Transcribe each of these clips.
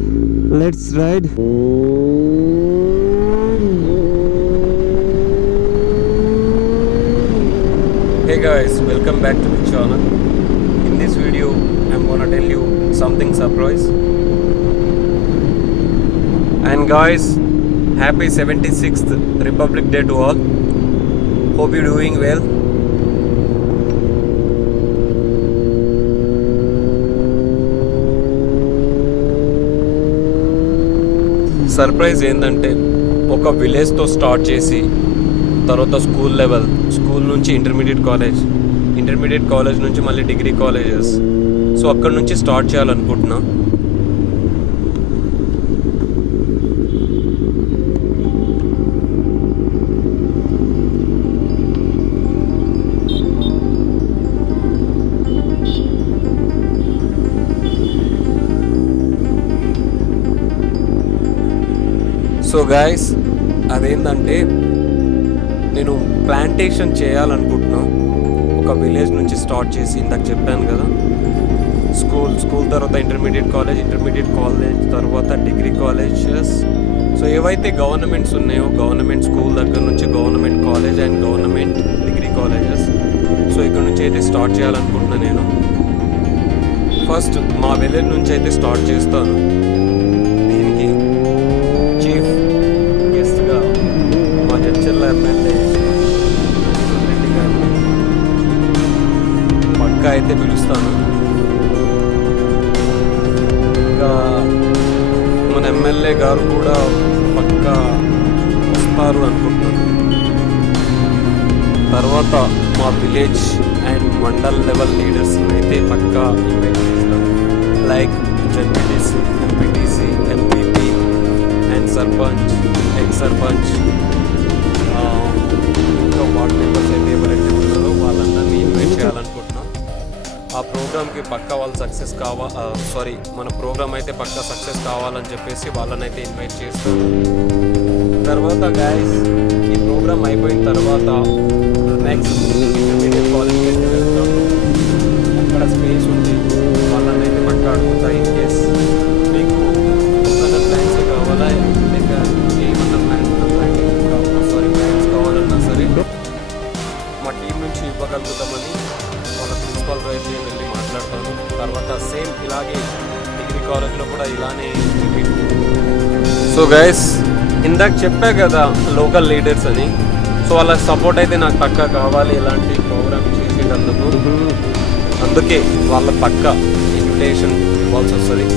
Let's ride. Hey guys, welcome back to the channel. In this video, I'm gonna tell you something surprise. And guys, happy 76th Republic Day to all. Hope you're doing well. Surprise ఏంటంటే ఒక విలేజ్తో start చేసి తర్వాత school level, school నుంచి intermediate college నుంచి మళ్ళీ degree colleges, so అక్కడ నుంచి start చేయాలనుకుంటున్నా. సో గైస్, అదేంటంటే నేను ప్లాంటేషన్ చేయాలనుకుంటున్నా. ఒక విలేజ్ నుంచి స్టార్ట్ చేసి, ఇందాక చెప్పాను కదా, స్కూల్ తర్వాత ఇంటర్మీడియట్ కాలేజ్ తర్వాత డిగ్రీ కాలేజెస్. సో ఏవైతే గవర్నమెంట్స్ ఉన్నాయో, గవర్నమెంట్ స్కూల్ దగ్గర నుంచి government college and government degree colleges, so ఇక్కడ నుంచి అయితే స్టార్ట్ చేయాలనుకుంటున్నా. నేను ఫస్ట్ మా విలేజ్ నుంచి అయితే స్టార్ట్ చేస్తాను. దీనికి చీఫ్ గెస్ట్గా మా చర్చల ఎమ్మెల్యే రెడ్డి గారు పక్కా అయితే పిలుస్తాను. ఇంకా మన ఎమ్మెల్యే గారు కూడా పక్కా వస్తారు అనుకుంటున్నాను. తర్వాత మా village and mandal level leaders అయితే పక్కా ఇన్వైట్ చేస్తాను. Like ZPTC, MPTC, MPP and sarpanch, X sarpanch, ఇంకా వార్డ్ మెంబర్స్ అయితే ఎవరైతే ఉన్నారో వాళ్ళందరినీ ఇన్వైట్ చేయాలనుకుంటున్నాం. ఆ ప్రోగ్రామ్కి పక్కా వాళ్ళు సక్సెస్ మన ప్రోగ్రామ్ అయితే పక్కా సక్సెస్ కావాలని చెప్పేసి వాళ్ళనైతే ఇన్వైట్ చేస్తాను. తర్వాత గైస్, ఈ ప్రోగ్రామ్ అయిపోయిన తర్వాత నెక్స్ట్ ఇంటర్మీడియట్ కాలేజ్కి అయితే వెళ్తాం. అక్కడ స్పేస్ ఉంది, వాళ్ళనైతే పక్కా అడుగుతా. ఇన్ కేస్ మీకు కోకోనట్ ప్లాంట్స్ కావాలా, లేక ఏమన్నా ప్లాంట్స్ కావాలన్నా సరే మా టీం నుంచి ఇవ్వగలుగుతామని వాళ్ళ ప్రిన్సిపాల్ అయితే వెళ్ళి మాట్లాడతాను. తర్వాత సేమ్ ఇలాగే డిగ్రీ కాలేజ్లో కూడా ఇలానే రిపీట్. సో గైస్, ఇందాక చెప్పా కదా లోకల్ లీడర్స్ అని, సో వాళ్ళ సపోర్ట్ అయితే నాకు పక్కా కావాలి ఇలాంటి ప్రోగ్రామ్ చేసేటందుకు. అందుకే వాళ్ళ పక్కా ఇన్విటేషన్ ఇవ్వాల్సి వస్తుంది.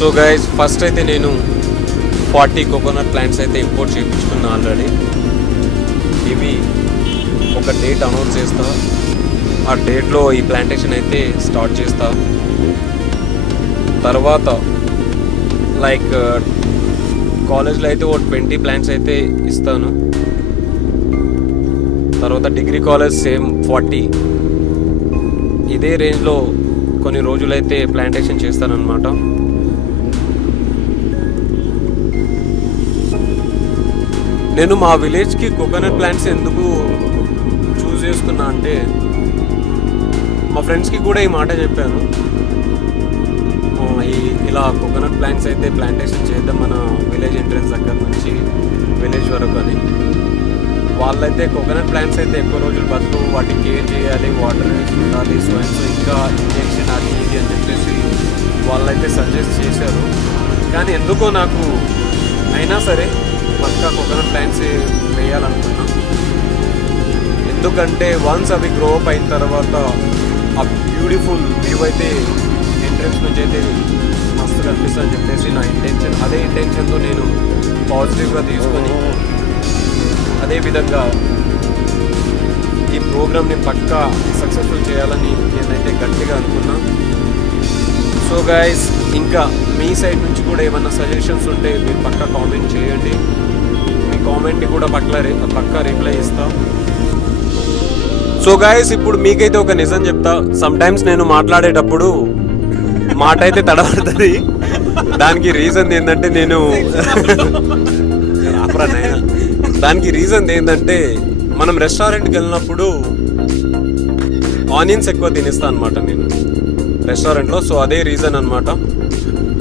సో గైస్, ఫస్ట్ అయితే నేను 40 కోకోనట్ ప్లాంట్స్ అయితే ఇంపోర్ట్ చేయించుకున్నా ఆల్రెడీ. ఇవి ఒక డేట్ అనౌన్స్ చేస్తా, ఆ డేట్లో ఈ ప్లాంటేషన్ అయితే స్టార్ట్ చేస్తా. తర్వాత లైక్ కాలేజ్లో అయితే 20 ప్లాంట్స్ అయితే ఇస్తాను. తర్వాత డిగ్రీ కాలేజ్ సేమ్ 40. ఇదే రేంజ్లో కొన్ని రోజులైతే ప్లాంటేషన్ చేస్తానన్నమాట. నేను మా విలేజ్కి కోకోనట్ ప్లాంట్స్ ఎందుకు చూస్ చేసుకున్నా అంటే, మా ఫ్రెండ్స్కి కూడా ఈ మాట చెప్పాను, ఇలా కోకోనట్ ప్లాంట్స్ అయితే ప్లాంటేషన్ చేద్దాం మన విలేజ్ ఎంట్రన్స్ దగ్గర నుంచి విలేజ్ వరకు అని. వాళ్ళైతే కోకోనట్ ప్లాంట్స్ అయితే ఎక్కువ రోజులు బతుకు, వాటికి కేర్ చేయాలి, వాటర్ ఉండాలి, సో ఇంకా ఇంజెక్షన్ అది ఇది అని చెప్పేసి వాళ్ళైతే సజెస్ట్ చేశారు. కానీ ఎందుకో నాకు అయినా సరే పక్కా కోకోనట్ ప్లాంట్స్ వేయాలనుకున్నా. ఎందుకంటే వన్స్ అవి గ్రో అప్ అయిన తర్వాత ఆ బ్యూటిఫుల్ వ్యూ అయితే ఎంట్రన్స్ నుంచి అయితే మస్తు కనిపిస్తుంది అని చెప్పేసి నా ఇంటెన్షన్. అదే ఇంటెన్షన్తో నేను పాజిటివ్గా తీసుకొని అదేవిధంగా ఈ ప్రోగ్రామ్ని పక్కా సక్సెస్ఫుల్ చేయాలని నేనైతే గట్టిగా అనుకున్నా. సో గైస్, ఇంకా మీ సైడ్ నుంచి కూడా ఏమన్నా సజెషన్స్ ఉంటే మీరు పక్కా కామెంట్ చేయండి. మీ కామెంట్ని కూడా పక్కా రిప్లై ఇస్తా. సో గైస్, ఇప్పుడు మీకైతే ఒక నిజం చెప్తా. సమ్ టైమ్స్ నేను మాట్లాడేటప్పుడు మాట అయితే తడబడుతుంది. దానికి రీజన్ ఏంటంటే దానికి రీజన్ ఏంటంటే మనం రెస్టారెంట్కి వెళ్ళినప్పుడు ఆనియన్స్ ఎక్కువ తినేస్తా అనమాట నేను రెస్టారెంట్లో. సో అదే రీజన్ అనమాట.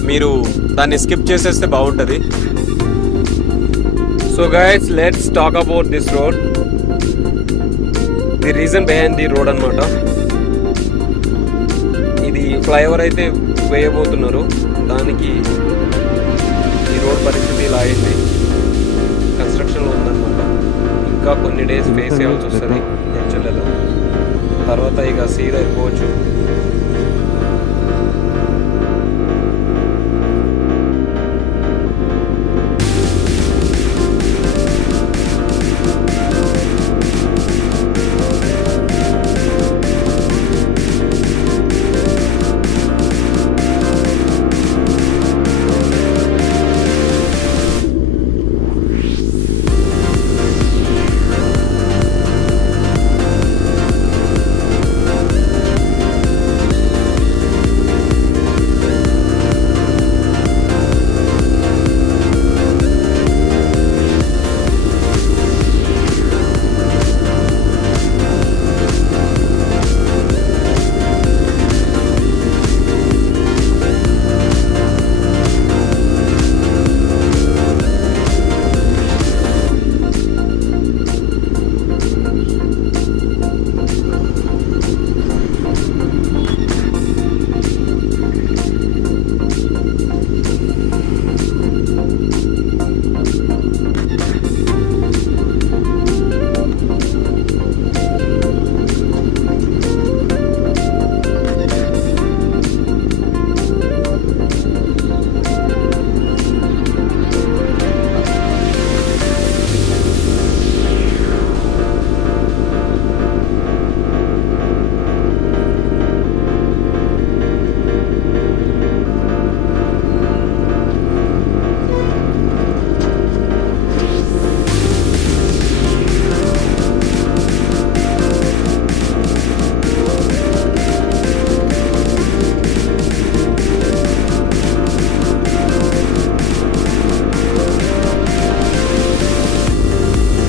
మీరు దాన్ని స్కిప్ చేసేస్తే బాగుంటుంది. So guys, let's talk about this road. The reason behind the road అనమాట. ఇది ఫ్లైఓవర్ అయితే వేయబోతున్నారు. దానికి ఈ రోడ్ పరిస్థితి ఇలా అయింది. కన్స్ట్రక్షన్లో ఉందన్నమాట. ఇంకా కొన్ని డేస్ ఫేస్ చేయాల్సి వస్తుంది హెచ్ఎల్ఏలో. తర్వాత ఇక సీదా అయిపోవచ్చు.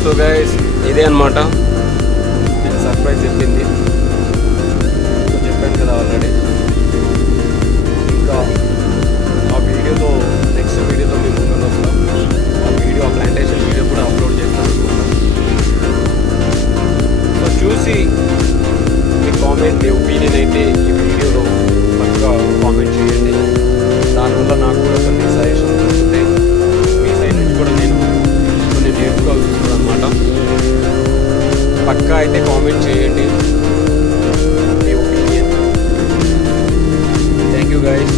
సో గైస్, ఇదే అనమాట నేను సర్ప్రైజ్ చెప్పింది. సో చెప్పాను కదా ఆల్రెడీ. ఇంకా ఆ వీడియోతో నెక్స్ట్ వీడియోతో మేము ముందు వస్తాం. ఆ ప్లాంటేషన్ వీడియో కూడా అప్లోడ్ చేస్తాను అనుకుంటాం. సో చూసి మీ కామెంట్, మీ ఒపీనియన్ అయితే ఈ వీడియోలో పక్కా కామెంట్ చేయండి. దానివల్ల నాకు కూడా కొన్ని సజెషన్స్ వస్తాయి. మీ సైడ్ నుంచి కూడా నేను కొన్ని నేర్చుకోవాల్సి వస్తుంది అనమాట. పక్కా అయితే కామెంట్ చేయండి మీ ఒపీనియన్. Thank you guys.